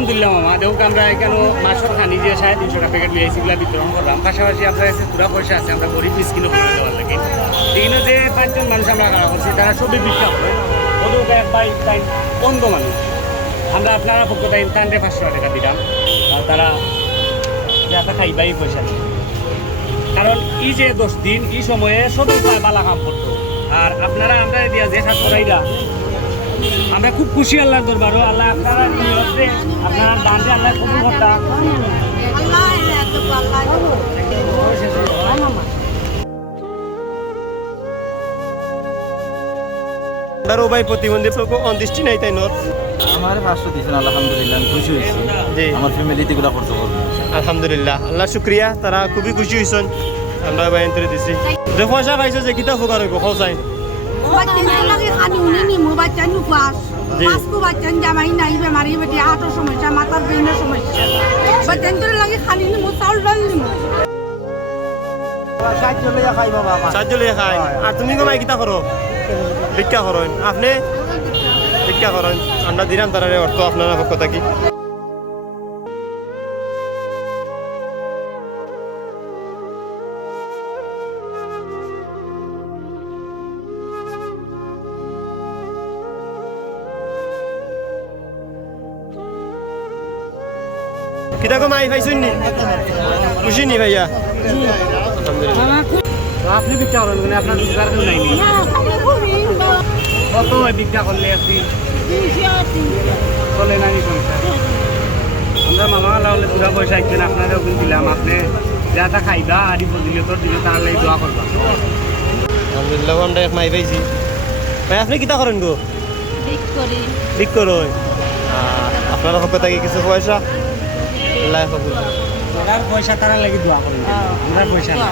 আলহামদুলিল্লাহ মামা দেখুক আমরা এখানে মাসর খানি যে 350 টাকা প্যাকেট লিয়েছি এগুলো বিতরণ করলাম পাশাপাশি আপনার কাছে পুরা পয়সা আছে আমরা গরিব মিসকিনও করে দেওয়ার লাগে এখানে যে 5 জন মানুষ আমরা কারা করছি তারা সবই ভিক্ষা করে ওদের এক ভাই তাই অন্ধ মানুষ আমরা আপনারা পক্ষ তাই 500 টাকা দিলাম আর তারা যাতে খাইবাই পয়সা নেই কারণ এই যে 10 দিন এই সময়ে সবই বালা কাম করতো আর আপনারা আমরা দিয়া যে ছাত্ররাইরা আমরা খুব খুশি আল্লাহর দরবারও আল্লাহ আপনারা নিয়তে আপনারা দানকে আল্লাহ কবুল করতা দারো ভাই প্রতিবন্ধী লোক অন্দিষ্টি নাই তাই নর আমার 500 দিয়েছেন আলহামদুলিল্লাহ আমি খুশি হয়েছি জি আমার ফ্যামিলিতে এগুলো খরচ করবো আলহামদুলিল্লাহ আল্লাহ শুক্রিয়া তারা খুবই খুশি হয়েছেন আমরা ভাই এন্ট্রি দিছি যে পয়সা পাইছো যে কিতা উপকার হইব খাওয়াই বাচ্চা লাগে খানি উনি নি মো বাচ্চা নু পাস পাস কো বাচ্চা জামাই নাই বেমারি বেটি হাটো সমস্যা মাথার বেনের সমস্যা বাচ্চা তোর লাগে খালি নি মো চাউল ডাল নি সাহায্য লইয়া খাই বাবা সাহায্য লিয়ে খাই আর তুমি কমাই কিতা করো ভিক্ষা করেন আপনি ভিক্ষা করেন আমরা দিলাম তারা অর্থ আপনারা পক্ষ থাকি কিতা কমাই পাইছেন নি খুশি নি ভাইয়া আপনি ভিক্ষা করেন মানে আপনার রোজগার কেউ নাই নি কত ভিক্ষা করলে আপনি চলে নাই সংসার আমরা মামা আল্লাহ হলে পুরা পয়সা একদিন আপনারা ওখানে দিলাম আপনি যা তা খাইবা আড়ি দিলে তোর দিলে তাহলে দোয়া করবা আলহামদুলিল্লাহ আমরা এক মাই পাইছি ভাই আপনি কিতা করেন গো ঠিক করি ঠিক করো আপনারা পক্ষ থাকি কিছু পয়সা আল্লাহ কবুল করুন। ওরার পয়সা তারা লাগি দোয়া করেন আমরা পয়সা না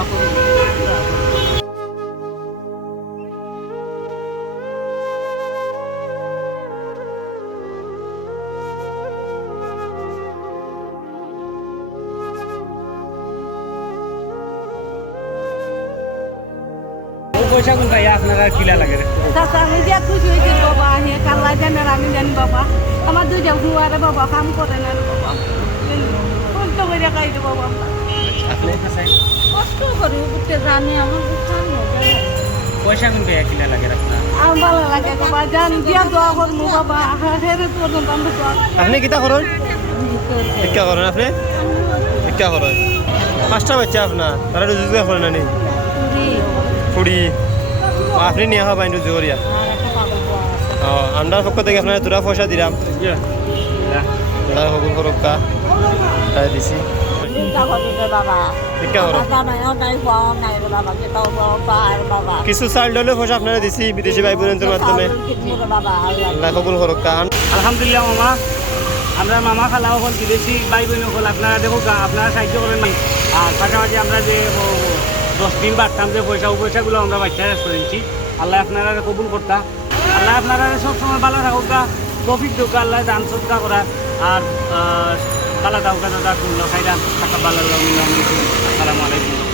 পয়সা কোন ভাই আপনারা কিলা লাগে চাচা আমি দিয়া খুশি হয়েছি বাবা হে কাল্লা জানে আমি জানি বাবা আমার দুইটা হুয়ারে বাবা কাম করে না বাবা কষ্ট করে খাই দেবো বাবা আপনি কষ্ট করি উঠতে জানি আমার পয়সা কোন ভাই কিলা লাগে আপনার আমার ভালো লাগে বাবা জান দিয়া দোয়া করবো বাবা হেরে তোর আমি দোয়া আপনি কিতা করেন ভিক্ষা করেন আপনি ভিক্ষা করেন 5টা বাচ্চা আপনার তারা রোজগার করেন না নি ফুড়ি আপনি নিয়ে হওয়া বাইন রোজগার করিয়া আমরা পক্ষ থেকে আপনার তোরা পয়সা দিলাম আল্লাহ কবুল করুক তাই দিছি ভিক্ষা করো কিছু চাল ডলে পয়সা আপনারা দিছি বিদেশি ভাই বোনদের মাধ্যমে আল্লাহ কবুল করুক আলহামদুলিল্লাহ মামা আমরা মামা খালা হল বিদেশি ভাই বোন হল আপনারা দেখুক আপনারা সাহায্য করেন নাই আর পাশাপাশি আমরা যে 10 দিন বাড়তাম যে পয়সাগুলো আমরা বাচ্চা শেষ করেছি আল্লাহ আপনারা কবুল করতা আল্লাহ আপনারা সবসময় ভালো থাকুক তৌফিক দেউক আল্লাহ দান সদকা করা আর ভালো থাকুক দাদা খাইরা থাকা ভালো আসসালামু আলাইকুম